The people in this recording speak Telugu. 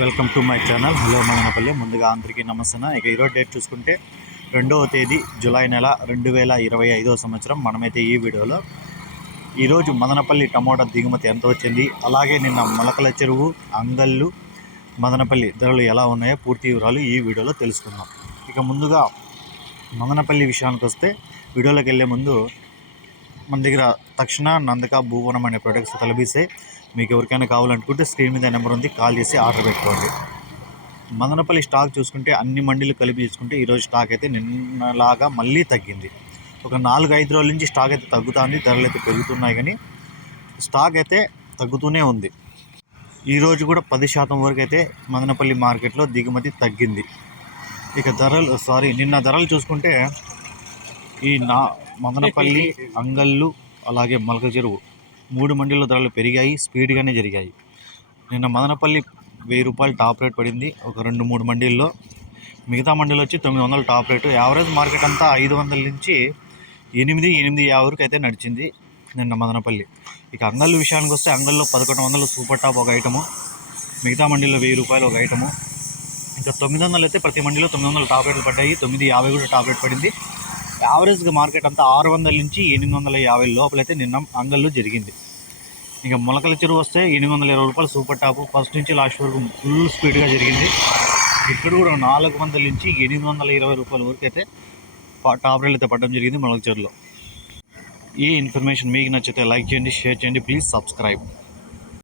Welcome to my channel. Hello Madanapalle. ముందుగా అందరికీ నమస్తే ఇక ఈరోజు డేట్ చూసుకుంటే రెండవ తేదీ జూలై నెల రెండు వేల ఇరవై ఐదవ సంవత్సరం. మనమైతే ఈ వీడియోలో ఈరోజు మదనపల్లి టమోటా దిగుమతి ఎంత వచ్చింది అలాగే నిన్న మొలకల చెరువు అంగళ్ళు మదనపల్లి ధరలు ఎలా ఉన్నాయో పూర్తి వివరాలు ఈ వీడియోలో తెలుసుకుందాం. ఇక ముందుగా మదనపల్లి విషయానికి వస్తే వీడియోలోకి వెళ్ళే ముందు మన దగ్గర తక్షణ నందక భూవనం అనే ప్రొడక్ట్స్ తలబీసే. మీకు ఎవరికైనా కావాలనుకుంటే స్క్రీన్ మీద నెంబర్ ఉంది కాల్ చేసి ఆర్డర్ పెట్టుకోండి. మదనపల్లి స్టాక్ చూసుకుంటే అన్ని మండీలు కలిపి చూసుకుంటే ఈరోజు స్టాక్ అయితే నిన్నలాగా మళ్ళీ తగ్గింది. ఒక నాలుగు ఐదు రోజుల నుంచి స్టాక్ అయితే తగ్గుతుంది ధరలు అయితే పెరుగుతున్నాయి కానీ స్టాక్ అయితే తగ్గుతూనే ఉంది. ఈరోజు కూడా పది శాతం వరకు అయితే మదనపల్లి మార్కెట్లో దిగుమతి తగ్గింది. ఇక ధరలు సారీ నిన్న ధరలు చూసుకుంటే ఈ నా మదనపల్లి అంగళ్ళు అలాగే మలక చెరువు. మూడు మండీల ధరలు పెరిగాయి స్పీడ్గానే జరిగాయి. నిన్న మదనపల్లి వెయ్యి రూపాయలు టాప్ రేట్ పడింది. ఒక రెండు మూడు మండీల్లో మిగతా మండీలు వచ్చి తొమ్మిది వందలు టాప్ రేటు. యావరేజ్ మార్కెట్ అంతా ఐదు వందల నుంచి ఎనిమిది ఎనిమిది యాభై వరకు అయితే నడిచింది నిన్న మదనపల్లి. ఇక అంగళ్ళు విషయానికి వస్తే అంగల్లో పదకొండు వందలు సూపర్ టాప్ ఒక ఐటము. మిగతా మండీలో వెయ్యి రూపాయలు ఒక ఐటము. ఇంకా తొమ్మిది వందలు అయితే ప్రతి మండీలో తొమ్మిది వందలు టాప్ రేట్లు పడ్డాయి. తొమ్మిది యాభై కూడా టాప్ రేట్ పడింది. యావరేజ్గా మార్కెట్ అంతా ఆరు వందల నుంచి ఎనిమిది వందల యాభై లోపలైతే నిన్న అంగళ్ళు జరిగింది. ఇంకా మొలకల చెరువు వస్తే ఎనిమిది వందల ఇరవై రూపాయలు సూపర్ టాప్ ఫస్ట్ నుంచి లాస్ట్ వరకు ఫుల్ స్పీడ్గా జరిగింది. ఇక్కడ కూడా నాలుగు వందల నుంచి ఎనిమిది వందల ఇరవై రూపాయల వరకు అయితే టాప్ రేట్లు అయితే పడడం జరిగింది మొలకల చెరువులో. ఈ ఇన్ఫర్మేషన్ మీకు నచ్చితే లైక్ చేయండి షేర్ చేయండి ప్లీజ్ సబ్స్క్రైబ్